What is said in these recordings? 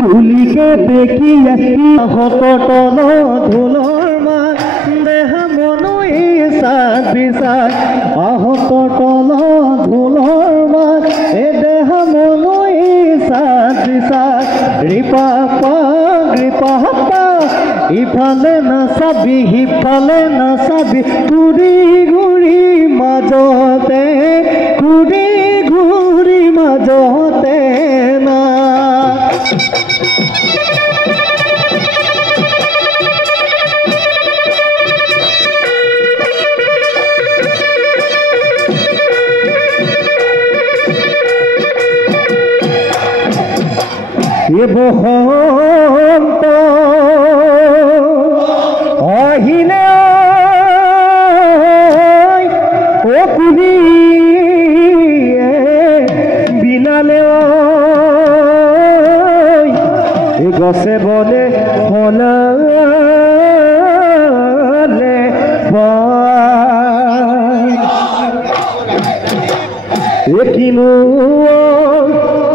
কুলিকে দেখিয়ে হত তল ধুলৰ মান দেহ মনই সাত বিচাৰ আহত তল ধুলৰ মান এ দেহ মনই সাত বিচাৰ ৰিপা পা ইফালে নাচাবি সিফালে নাচাবি ঘূৰি ঘূৰি মাজতে না বসন্ত আহিলে ও কুলি বিনালে গছে বলে হলালে কিনো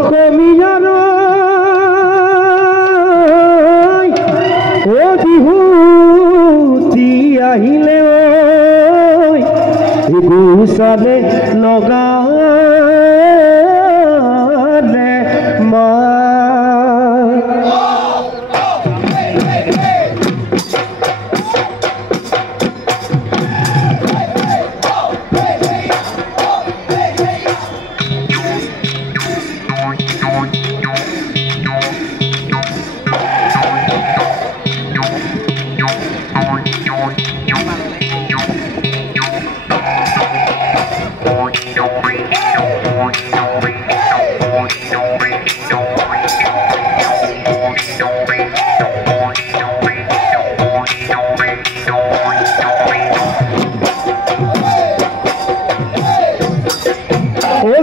কমি জানো বিহুতি আহিলে গুচালে লগালে মা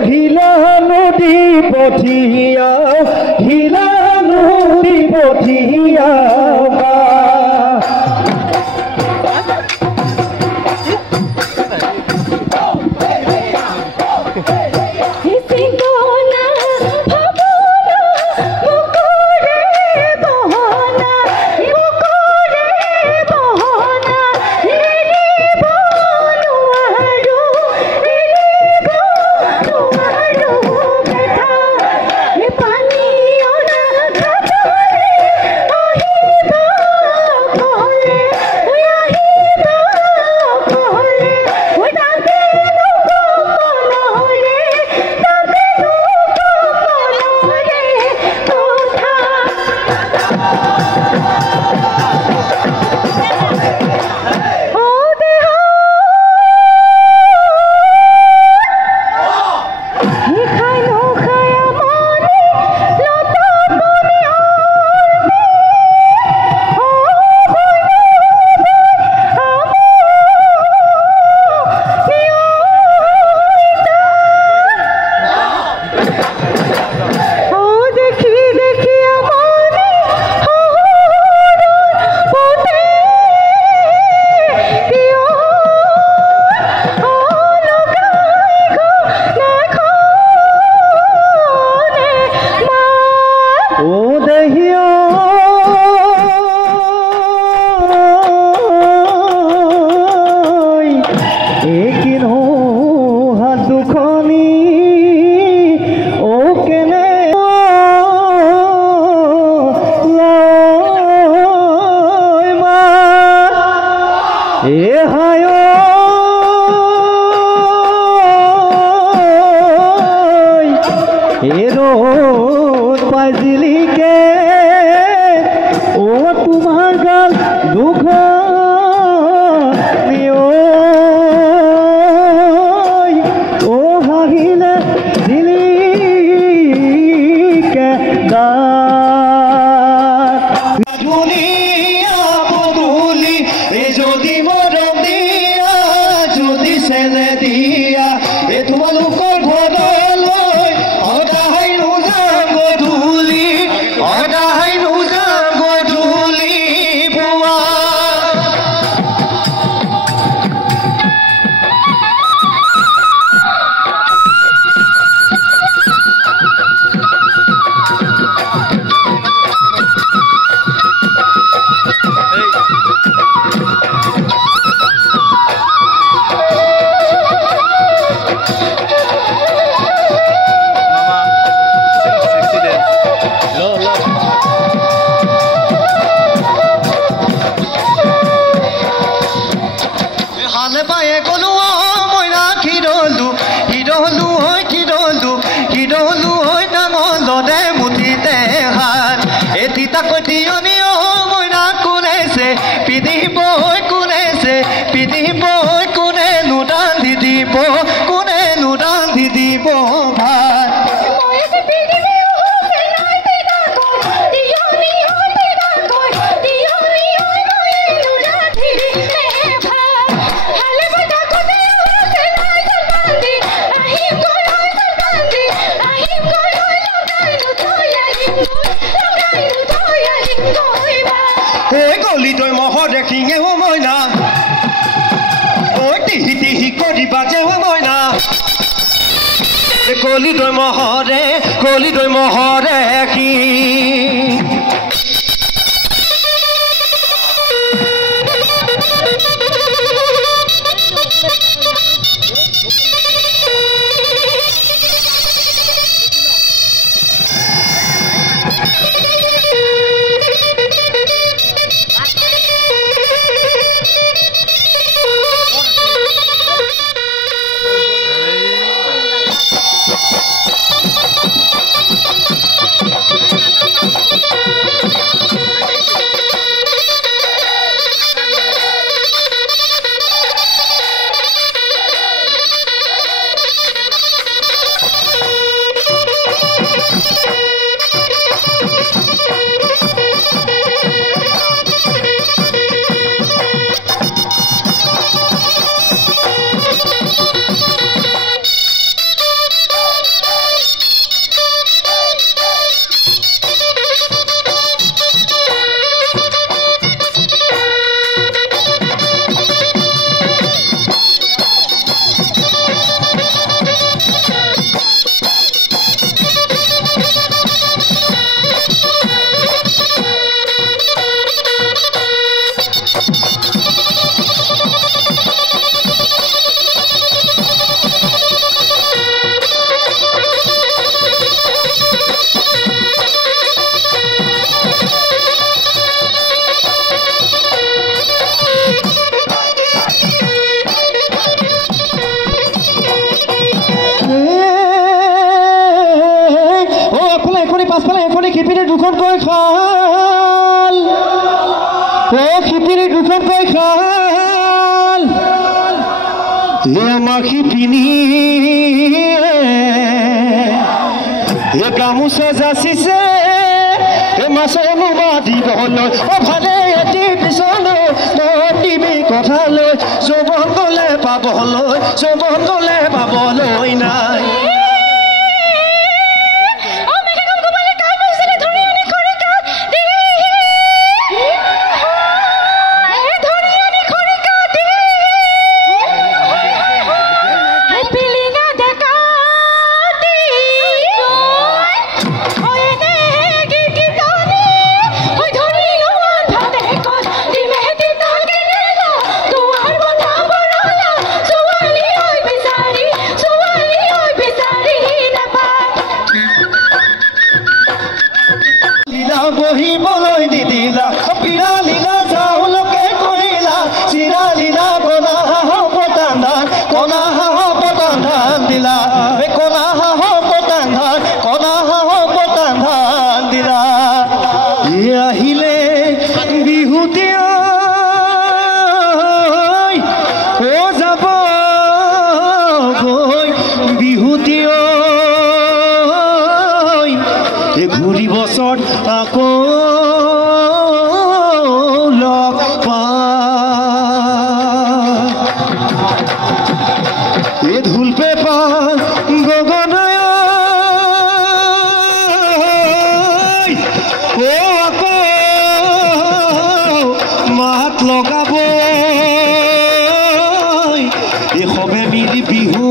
ঘিলা নদী পঠিয়া ঘিলা নদী পঠিয়া পাইজিলিকে ও তোমার গাল দুঃখ ও হাহিলে দিলিকে বদুলি যদি মরম দিয়া যদি ছেলে দিয়া এ তোমালোকৰ ঘৰলৈ অদাহাই নোযাম গধূলি অদাহাই নোযাম গধূলি পুৱা পিন্ধিব কোনেছে পিন্ধিব কোনেনো ৰান্ধি দিব কোনেনো ৰান্ধি দিব ভাত গলি তই মহৰে কিঙে মইনা ঐ টিহি টিহি কৰি বাজে মইনা গলি তই মহৰে কি পাছফালে এখনি খিপিৰি দুখনকৈ খাল খিপিৰি দুখনকৈ খাল আমাৰ খিপিনি গামোচা যাচিছে মাছে বাদিবলৈ ভালে এটি পিছলৈ দিবি কথালৈ যৌৱন গলে পাবলৈ নাই বহিবলৈ নিদিলা পিৰা লীলা চাউলকে কৰিলা চিৰা লীলা কলা হাঁহ পতান ধান দিলা কলা হাঁহ পতান ধান দিলা আহিলে বিহুতি যাব গৈ বিহুতি ঘূৰি বছৰ আকৌ লগ পা ঢোল পেপা গগনয় আকৌ মাত লগাব সবে মিলি বিহু